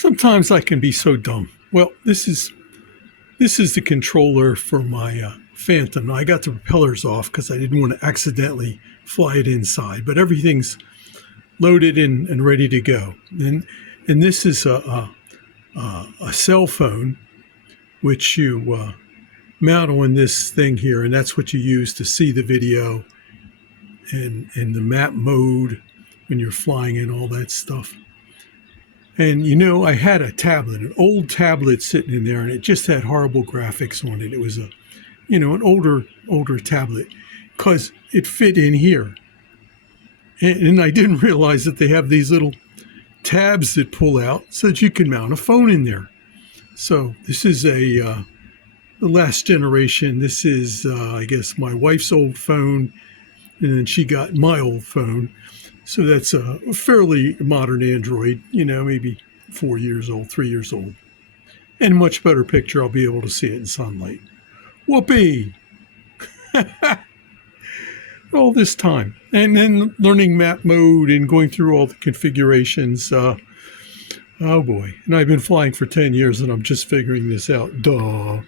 Sometimes I can be so dumb. Well, this is the controller for my Phantom. Now, I got the propellers off because I didn't want to accidentally fly it inside, but everything's loaded in and ready to go. And this is a cell phone, which you mount on this thing here, and that's what you use to see the video and the map mode when you're flying and all that stuff. And I had a tablet, an old tablet sitting in there, and it just had horrible graphics on it. It was an older tablet because it fit in here. And I didn't realize that they have these little tabs that pull out so that you can mount a phone in there. So this is the last generation. This is, I guess, my wife's old phone, and then she got my old phone. So that's a fairly modern Android, maybe 4 years old, 3 years old. And much better picture. I'll be able to see it in sunlight. Whoopee! All this time. And then learning map mode and going through all the configurations. Oh boy. And I've been flying for 10 years and I'm just figuring this out. Duh.